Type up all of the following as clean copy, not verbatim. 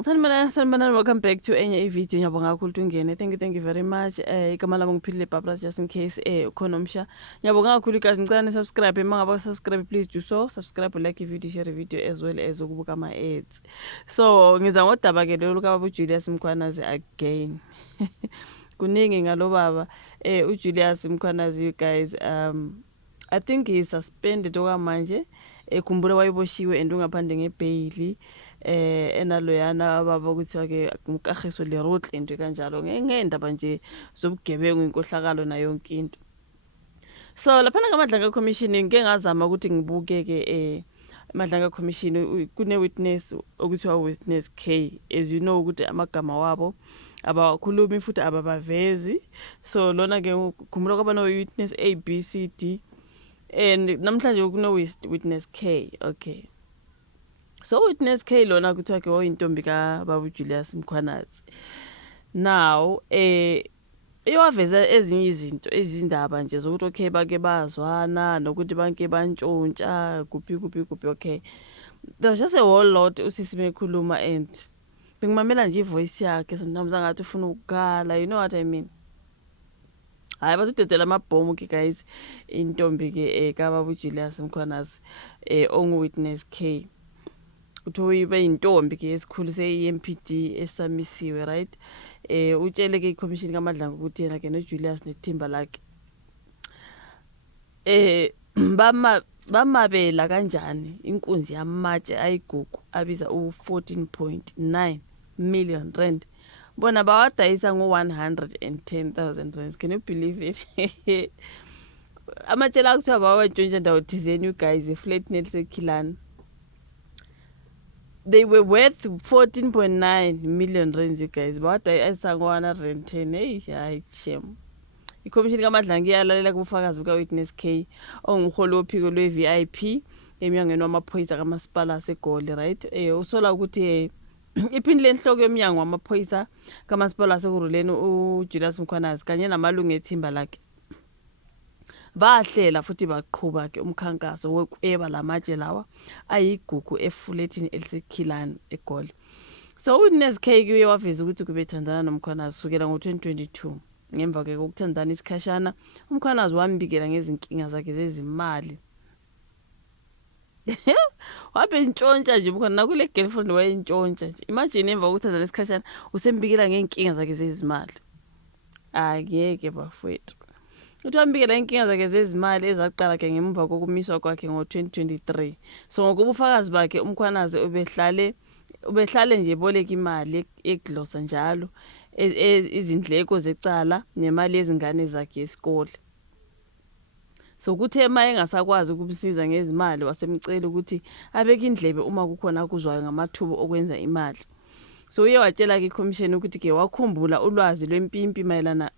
Sanibonani, welcome back to enye ivideo. Ngiyabonga kakhulu ukuthi ungene. Thank you very much. Igama lami ngiphilile Barbara, just in case ukhona omsha. Ngiyabonga kakhulu guys, ngicela ni subscribe. Mangabe subscribe, please do so. Subscribe, like ivideo, share ivideo as well as ukubuka ama ads. So ngiza ngodaba ke lolu kaBaba Julius Mkhwanazi again. Kuningi ngalo baba. uJulius Mkhwanazi, you guys, I think he is suspended okwamanje. Khumbula wayeboshiwe and ungaphande ngebail. Enaloyana baba kuthiwa ke umkagiso le road into kanjalo ngendaba nje zobugebengu inkohlakalo na yonke into. So lapha ngamadlanga commission ngeke ngazama ukuthi ngibuke ke amadlanga commission kune witness okuthiwa witness K, as you know ukuthi amagama wabo abakhulumi futhi ababavezi. So lona ke khumbula kwaba no witness A B C D and namhlanje kuno witness K. Okay, so witness K lona kuthiwa ke oyintombi kaBaba Julius Mkhwanazi. Now iyawaveza ezinye izinto ezindaba nje zokuthi okay bake bazwana nokuthi banke bantshontsha kuphi. Okay, there's just a whole lot usisi mekhuluma and ngimamela nje ivoice yakhe sometimes angathi ufuna ukukhala, you know what I mean. Hayi batudedela amabhomu ke guys, intombi ke kaBaba Julius Mkhwanazi ongu witness K. Uthoyi bayintombi ke esikhulu se-EMPD esamisiwe, right? Utshele ke i-commission kaMadlanga ukuthi yena ke noJulius nethimba lakhe bamabela kanjani inkunzi yamatshe ayigugu abiza u14.9 million rand. Bona bawadayisa ngo110,000 rands. Can you believe it? Amatshe la kuthiwa bawatshontsha ndawo thizeni, you guys, eFlatnet seKhilani. They were worth 14.9 million rands, you guys. But I sang 110. Hey, shame. I-commission kaMadlanga iyalalela kubufakazi buka-witness K ongumholi wophiko lwe-VIP emnyangweni wamaphoyisa kamasipala aseGoli, right? Usola ukuthi iphini lenhloko yomnyango wamaphoyisa kamasipala aseGoli uJulius Mkhwanazi kanye namalungu ethimba lakhe bahlela futhi baqhubha ke umkhankaso wokweba lamatshe lawa ayigugu eFulethini eliseKhilani eGoli. So witness K ke waveza ukuthi kubethandana noMkhwanazi sukela ngo2022. Ngemva ke ukuthandana isikhashana uMkhwanazi wambikela ngezinkinga zakhe zezimali. Wabe intshontsha nje uMkhwanazi kule girlfriend wayintshontsha nje. Imagine emva kokuthandana isikhashana usembikela ngenkinga zakhe zezimali. Ngeke bafowethu. Utwambikela inkinga zakhe zezimali ezaqala ke ngemva kokumiswa kwakhe ngo2023. So ngokubufakazi bakhe uMkhwanazi ubehlale nje boleka imali eglosa njalo izindleko zecala nemali yezingane zakhe esikole. So kuthe ema engasakwazi ukubisiza ngezimali wasemcela ukuthi abeke indlebe uma kukhona kuzwayo ngamathubo okwenza imali. So uye watshela ke i-commission ukuthi ke wakhumbula ulwazi lwempimpi mayelana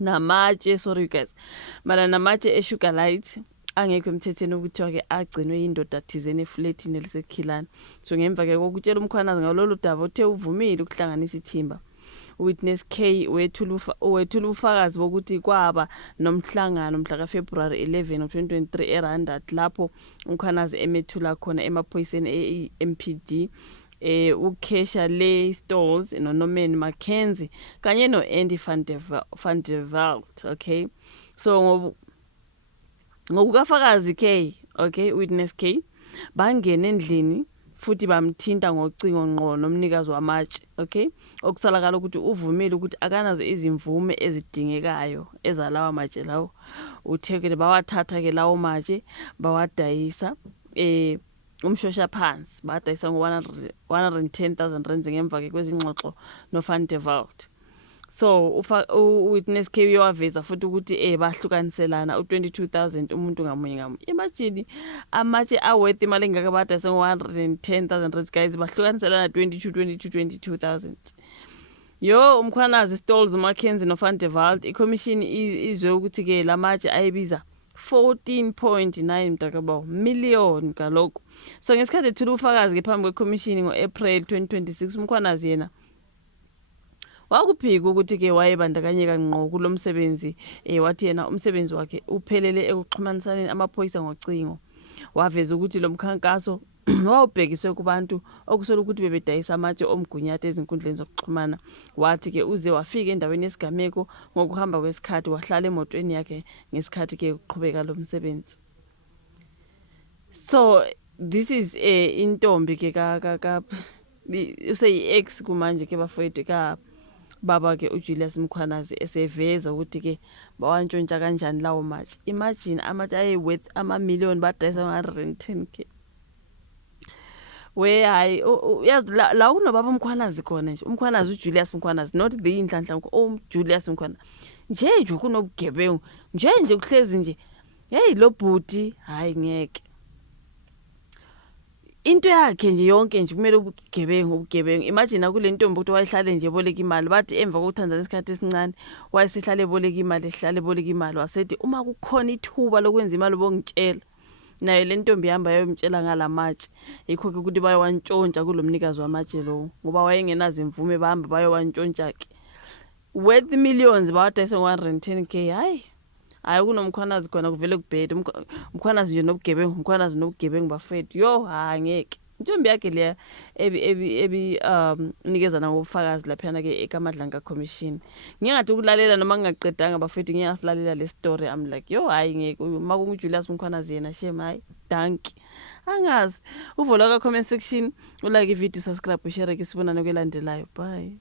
namatshe, sorry guys, mara namatshe eSugarlight angekho emthethweni ukuthiwa ke agcinwe yindoda thizeni eFlatini eliseKhilani. So ngemva ke kokutshela uMkhwanazi ngalolu daba uthe uvumile ukuhlanganisa ithimba. Witness K wethula ubufakazi bokuthi kwaba nomhlangano mhla kaFebruary 11 2023 eRandat lapho uMkhwanazi emethula khona emaphoyiseni eMPD uKesha Le Stores noNorman Mackenzie kanye noAndy van der Walt. Okay, so ngokukafakazi K, okay, witness K bangena endlini futhi bamthinta ngocingo ngqo nomnikazi wamatshe. Okay, okusalakala ukuthi uvumile ukuthi akanazo izimvume ezidingekayo ezalawa matshe lawo. Uthekele bawathatha ke lawo matshe bawadayisa umshosha phansi, badayisa ngo110,000 rands ngemva ke kwezingxoxo noVan der Walt. So witness K waveza futhi ukuthi bahlukaniselana u22,000 umuntu ngamunye ngamunye. Imagine amatshe aworth imali engaka badayisa ngo110,000 rands, guys, bahlukaniselana 22,000. Yo uMkhwanazi Stolz Mackenzie noVan der Walt i-commission izwe ukuthi ke lamatshe ayibiza 14.9 mtakabo million kaloko. So ngesikhathi ethula ubufakazi ke phambi kwe-commission ngo-April 2026 uMkhwanazi yena wakuphika ukuthi ke wayebandakanyeka ngqo kulomsebenzi. Wathi yena umsebenzi wakhe uphelele ekuxhumanisaneni amaphoyisa ngocingo. Waveza ukuthi lo mkhankaso wawubhekiswe kubantu okusola ukuthi bebedayisa amatshe omgunyathi ezinkundleni zokuxhumana. Wathi ke uze wafika endaweni yesigameko ngokuhamba kwesikhathi wahlala emotweni yakhe ngesikhathi ke uqhubeka lo msebenzi. So this is intombi ke ka useyi-ex kumanje ke bafowethu ka baba ke uJulius Mkhwanazi eseveza ukuthi ke bawantshontsha kanjani lawo matshe. Imagine amatshe aye worth ama-million badayisa 110k. We hayi yazi la kunobaba Mkhwanazi khona nje. Umkhwanazi uJulius Mkhwanazi, not the inhlanhla Julius Mkhwanazi. Nje kunobugebengu nje kuhlezi nje. Hey lo bhuti hayi ngeke. Into yakhe nje yonke nje kumele ubugebengu. Imagine kule ntombi ukuthi wayehlale nje eboleka imali, bathi emva kokuthandana isikhathi esincane wayesehlale eboleka imali wasethi uma kukhona ithuba lokwenza imali bongitshela. Nayo le ntombi ihamba yayomtshela ngalamatshe. Yikho ke ukuthi bayawantshontsha kulomnikazi wamatshe lo ngoba wayengenazo imvume bahamba bayawantshontsha ke. Worth millions bawadayisa ngo-110k. Hayi kunomkhwanazi khona kuvele kubhede. Umkhwanazi nje nobugebengu bafethu. Yo ngeke. Intombi yakhe leya nikezana ngobufakazi laphana ke eKamadlanga Commission. Ngingathi ukulalela noma ngingaqedanga bafethu ngiyasilalela le story. I'm like yo ngeke makunguJulius Mkhwanazi yena shame danki. Angazi uvola ka comment section, ulike ivideo, subscribe, share ke sibonana kwelandelayo. Bye.